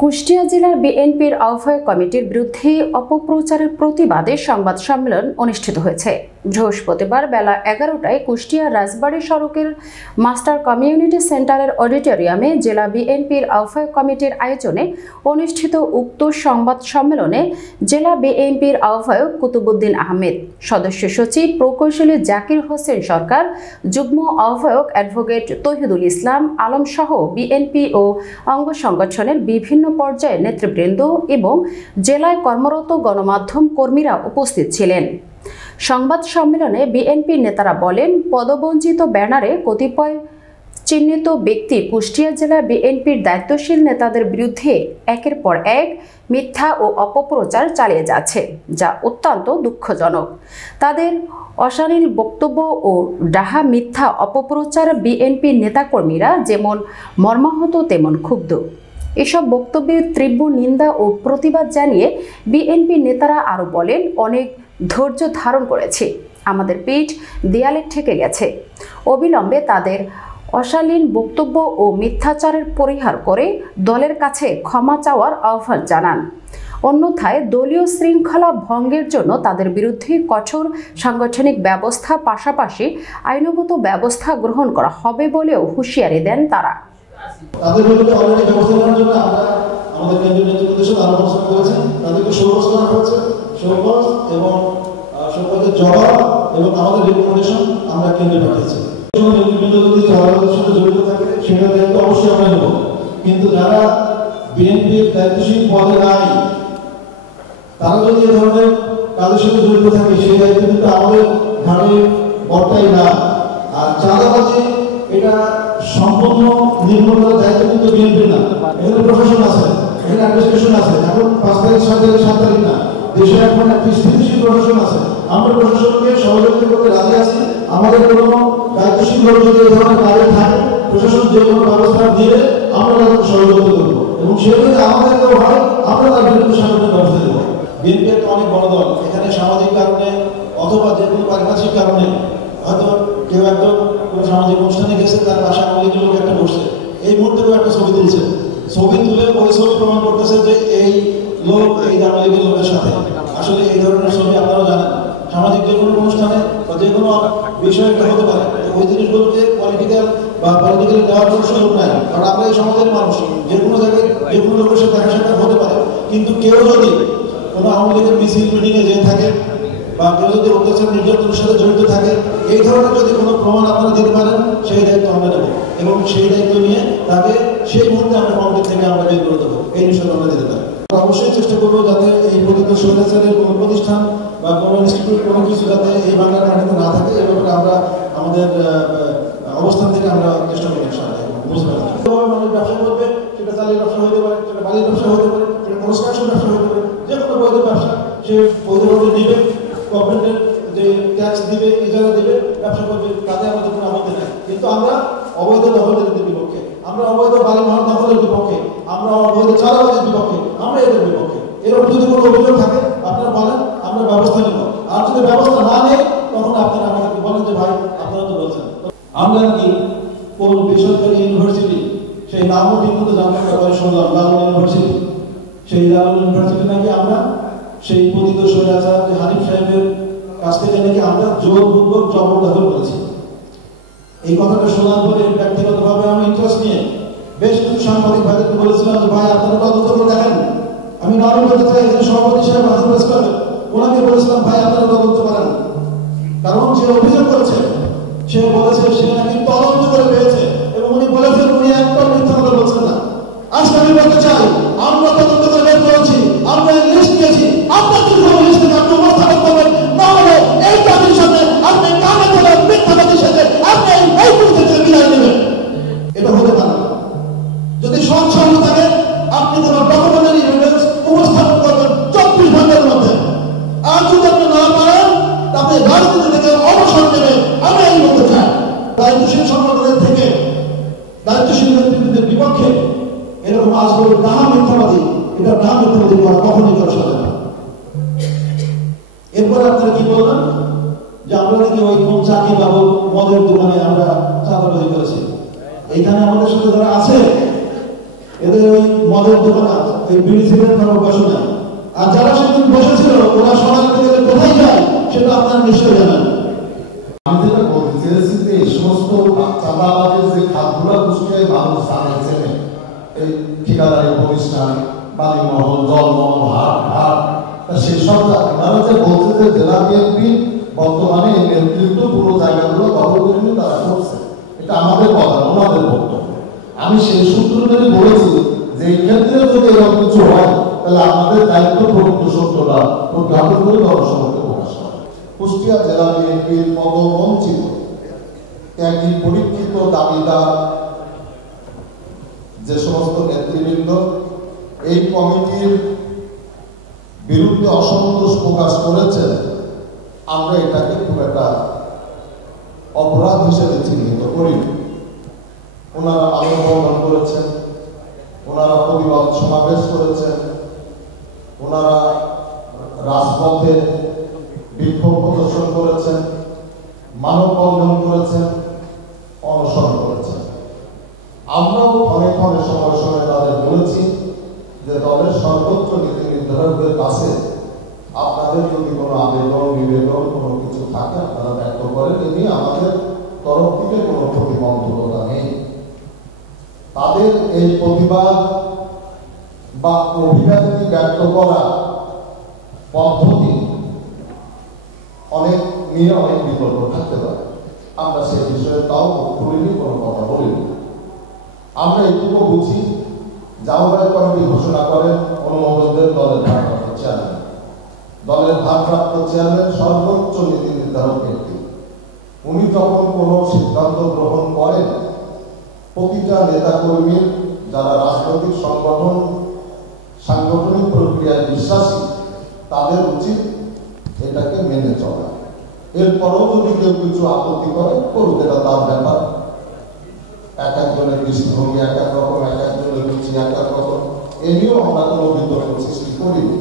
কুষ্টিয়া জেলার বিএনপির আহ্বায়ক কমিটির বিরুদ্ধে অপপ্রচারের প্রতিবাদে সংবাদ সম্মেলন অনুষ্ঠিত হয়েছে। বৃহস্পতিবার বেলা 11টায় কুষ্টিয়া রাজবাড়ী সড়কের মাস্টার কমিউনিটি সেন্টারের অডিটোরিয়ামে জেলা বিএনপির আহ্বায়ক কমিটির আয়োজনে অনুষ্ঠিত উক্ত সংবাদ সম্মেলনে জেলা বিএনপির আহ্বায়ক কুতুবুদ্দিন আহমেদ, সদস্য সচিব প্রকৌশলী জাকির হোসেন সরকার, যুগ্ম আহ্বায়ক অ্যাডভোকেট তৌহিদুল ইসলাম আলম সহ বিএনপি ও অঙ্গ সংগঠনের বিভিন্ন পর্যায়ের নেতৃবৃন্দ এবং জেলায় কর্মরত গণমাধ্যম কর্মীরা উপস্থিত ছিলেন। সংবাদ সম্মেলনে বিএনপির নেতারা বলেন, পদবঞ্চিত ব্যানারে কতিপয় চিহ্নিত ব্যক্তি কুষ্টিয়া জেলা বিএনপির দায়িত্বশীল নেতাদের বিরুদ্ধে একের পর এক মিথ্যা ও অপপ্রচার চালিয়ে যাচ্ছে, যা অত্যন্ত দুঃখজনক। তাদের অশালীন বক্তব্য ও ডাহা মিথ্যা অপপ্রচার বিএনপির নেতাকর্মীরা যেমন মর্মাহত তেমন ক্ষুব্ধ। এসব বক্তব্যের তীব্র নিন্দা ও প্রতিবাদ জানিয়ে বিএনপি নেতারা আরও বলেন, অনেক ধৈর্য ধারণ করেছি, আমাদের পিঠ দেয়ালে ঠেকে গেছে। অবিলম্বে তাদের অশালীন বক্তব্য ও মিথ্যাচারের পরিহার করে দলের কাছে ক্ষমা চাওয়ার আহ্বান জানান। অন্যথায় দলীয় শৃঙ্খলা ভঙ্গের জন্য তাদের বিরুদ্ধে কঠোর সাংগঠনিক ব্যবস্থা পাশাপাশি আইনগত ব্যবস্থা গ্রহণ করা হবে বলেও হুঁশিয়ারি দেন তারা। তাদের বিরুদ্ধে অলরেডি ব্যবস্থা নেওয়ার জন্য আমরা আমাদের কেন্দ্রীয় নেতৃত্বের সাথে আলোচনা করেছি। তাদেরকে সৌরভ করা হচ্ছে, সৌরভ এবং সৌরভের জবাব এবং আমাদের রিকমেন্ডেশন আমরা কেন্দ্রে পাঠিয়েছি। নেতৃবৃন্দ যদি জবাবের সাথে জড়িত থাকে সেটা দায়িত্ব অবশ্যই আমরা নেব, কিন্তু যারা বিএনপির দায়িত্বশীল পদে নাই তারা যদি এ ধরনের কাজের সাথে জড়িত থাকে সেই দায়িত্ব কিন্তু আমাদের ঘাড়ে বর্তাই না। আর চাঁদাবাজি এটা সম্পূর্ণ নির্মূল করার দায়িত্ব কিন্তু বিএনপির না, এখানে প্রশাসন আছে, এখানে অ্যাডমিনিস্ট্রেশন আছে। এখন 5 তারিখ 6 তারিখ 7 তারিখ না, দেশে এখন একটি স্থিতিশীল প্রশাসন আছে। আমরা প্রশাসনকে সহযোগিতা করতে রাজি আছি। আমাদের কোনো দায়িত্বশীল লোক যদি এই ধরনের কাজে থাকে প্রশাসন যে কোনো ব্যবস্থা দিয়ে আমরা তাদেরকে সহযোগিতা করবো এবং সেগুলি আমাদের তো হয় আমরা তার বিরুদ্ধে সাংগঠনিক ব্যবস্থা দেবো। বিএনপি একটা অনেক বড় দল, এখানে সামাজিক কারণে অথবা যে কোনো পারিপার্শ্বিক কারণে হয়তো কেউ একজন কোনো সামাজিক অনুষ্ঠানে গেছে, তার পাশে আমাদের লোক একটা বসছে, এই মুহূর্তে কেউ একটা ছবি তুলছে, ছবি তুলে ওই ছবি প্রমাণ করতেছে যে এই লোক এই আওয়ামী লীগের লোকের সাথে। আসলে এই ধরনের ছবি আপনারাও জানেন, সামাজিক যে কোনো অনুষ্ঠানে বা যে কোনো বিষয় একটা হতে পারে, ওই জিনিসগুলোকে পলিটিক্যাল বা পলিটিক্যালি দেওয়ার কোনো সুযোগ নাই। কারণ আমরা এই সমাজের মানুষ, যে কোনো জায়গায় যে কোনো লোকের সাথে দেখা সাক্ষাৎ হতে পারে। কিন্তু কেউ যদি কোনো আওয়ামী লীগের মিছিল মিটিংয়ে যেয়ে থাকে বা কেউ যদি অত্যাচার নির্যাতনের সাথে জড়িত থাকে, এই ধরনের যদি কোনো প্রমাণ আপনারা দিতে পারেন সেই দায়িত্ব আমরা নেব এবং সেই দায়িত্ব নিয়ে তাকে সেই মুহূর্তে আমরা কমিটি থেকে আমরা বের করে দেবো, এই বিষয়টা আমরা দিতে পারি। আমরা অবশ্যই চেষ্টা করবো যাতে এই পতিত স্বৈরাচারের কোনো প্রতিষ্ঠান বা কোনো ইনস্টিটিউট কোনো কিছু যাতে এই বাংলার মাটিতে না থাকে, এই ব্যাপারে আমরা আমাদের অবস্থান থেকে আমরা চেষ্টা করি বুঝতে পারি। মানুষ ব্যবসা করবে, সেটা চালের ব্যবসা হতে পারে, সেটা বালির ব্যবসা হতে পারে, সেটা কনস্ট্রাকশন ব্যবসা হতে পারে, যে কোনো বৈধ ব্যবসা সে বৈধভাবে দিবে, গভর্নমেন্টের যে ট্যাক্স দিবে, ইজারা দিবে, ব্যবসা করবে, তাতে আমাদের কোনো আপত্তি নাই। কিন্তু আমরা অবৈধ দখলের বিপক্ষে, আমরা অবৈধ বালি মহল দখলের বিপক্ষে, আমরা অবৈধ চাঁদাবাজির বিপক্ষে, আমরা এদের বিপক্ষে। এরকম যদি কোনো অভিযোগ থাকে আপনারা বলেন, আমরা ব্যবস্থা নেব। আর যদি ব্যবস্থা না নেই তখন আপনারা আমাদেরকে বলেন যে ভাই আপনারা তো বলছেন। আমরা কি কোন বেসরকারি ইউনিভার্সিটি সেই নামও ঠিক মতো জানতে পারি, শুনলাম লালন ইউনিভার্সিটি, সেই লালন ইউনিভার্সিটি নাকি আমরা সেই পতিত স্বৈরাচার হানিফ সাহেবের কাছ থেকে নাকি আমরা জোরপূর্বক জবরদখল করেছি। এই কথাটা শোনার পরে ব্যক্তিগতভাবে আমি ইন্টারেস্ট নিয়ে বেশ কিছু সাংবাদিক ভাইদেরকে বলেছিলাম যে ভাই আপনারা তদন্ত করে দেখেন। আমি নাম বলতে চাই, যে সভাপতি সাহেব হাসান প্রেস ক্লাবে, ওনাকে বলেছিলাম ভাই আপনারা তদন্ত করেন, কারণ যে অভিযোগ করেছে সে বলেছে সে নাকি তদন্ত করে পেয়েছে এবং উনি বলেছেন উনি একটা মিথ্যা কথা বলছেন না। আজকে আমি বলতে চাই আমরা তদন্ত করে বের করেছি, আমরা লিস্ট দিয়েছি, আপনার যদি কোনো লিস্ট থেকে আপনি উপস্থাপন করবেন, না হলে এই জাতির সাথে আপনি কানে ধরে মিথ্যাবাদীর সাথে আপনি এই মুহূর্তে থেকে বিদায় নেবেন। এটা হতে পারে না। যদি সচ্ছল থাকে আপনি কোনো ডকুমেন্টারি এভিডেন্স উপস্থাপন করবেন 24 ঘন্টার মধ্যে। আর যদি আপনি না পারেন তাহলে রাজনীতি থেকে অবসর নেবেন। আমি এই বলতে চাই দায়িত্বশীল সংগঠনের থেকে দায়িত্বশীল নেতৃত্বের বিপক্ষে এরকম আসবে না মিথ্যাবাদী, এটা না মিথ্যাবাদী করা কখনই করা যাবে না। এরপরে আপনারা কি বললেন যে আমরা নাকি ওই কোন চাকরি বাবু মদের দোকানে আমরা চাঁদাবাজি করেছি। এইখানে আমাদের সাথে যারা আছে এদের ওই মদের দোকান ওই বিড়ি সিগারেট খাওয়ার অভ্যাস নেই। আর যারা সেদিন বসেছিল ওরা সমাজ থেকে কোথায় যায় সেটা আপনারা নিশ্চয়ই জানেন। আমি যেটা বলতে চেয়েছি যে এই সমস্ত চাঁদাবাজের যে খাতগুলো কুষ্টিয়ায় মানুষ জানাইছেন, এই ঠিকাদারি প্রতিষ্ঠান, বাড়িমহল, জলমহল, হাট সেসব ওনারা যে বলছে যে জেলা বিএনপি বর্তমানে এই নেতৃত্ব পুরো জায়গাগুলো দখল করে নিয়ে তারা করছে, এটা আমাদের কথা, ওনাদের বক্তব্য। আমি সেই সূত্র ধরে বলেছি যে এই ক্ষেত্রে যদি এরকম কিছু হয় তাহলে আমাদের দায়িত্ব প্রকৃত সত্যটা উদ্ঘাটন করে জনসমক্ষে প্রকাশ করা। কুষ্টিয়া জেলা বিএনপির পদবঞ্চিত ত্যাগী পরীক্ষিত দাবিদার যে সমস্ত নেতৃবৃন্দ এই কমিটির বিরুদ্ধে অসন্তোষ প্রকাশ করেছেন, আমরা এটাকে খুব একটা অপরাধ হিসেবে চিহ্নিত করি। ওনারা মানববন্ধন করেছেন, ওনারা প্রতিবাদ সমাবেশ করেছেন, ওনারা রাজপথে বিক্ষোভ প্রদর্শন করেছেন, মানববন্ধন করেছেন, অনশন করেছেন। আমরাও অনেক সময় তাদের বলেছি যে দলের সর্বোচ্চ নীতি নির্ধারকদের কাছে আপনাদের যদি কোনো আবেদন বিবেদন কোনো কিছু থাকে আপনারা ব্যক্ত করেন, এ নিয়ে আমাদের তরফ থেকে কোনো প্রতিবন্ধকতা নেই। তাদের এই প্রতিবাদ বা অভিব্যক্তি ব্যক্ত করা পদ্ধতি অনেক নিয়ে অনেক বিতর্ক থাকতে পারে, আমরা সেই বিষয়ে তাও খুলিনি, কোনো কথা বলিনি। আমরা এইটুকু বুঝি জামায়াত কমিটি ঘোষণা করেন অনুমোদনদের দলের ভারপ্রাপ্ত চেয়ারম্যান। দলের ভারপ্রাপ্ত চেয়ারম্যান সর্বোচ্চ নীতি নির্ধারক ব্যক্তি। উনি যখন কোনো সিদ্ধান্ত গ্রহণ করেন, প্রতিটা নেতাকর্মীর যারা রাজনৈতিক সংগঠন সাংগঠনিক প্রক্রিয়ায় বিশ্বাসী তাদের উচিত এটাকে মেনে চলা। এরপরও যদি কেউ কিছু আপত্তি করে করুক, এটা তার ব্যাপার। এক একজনের দৃষ্টিভঙ্গি এক এক রকম, এক একজনের রুচি এক এক রকম, এ নিয়েও আমরা কোনো বিতর্ক সৃষ্টি করিনি।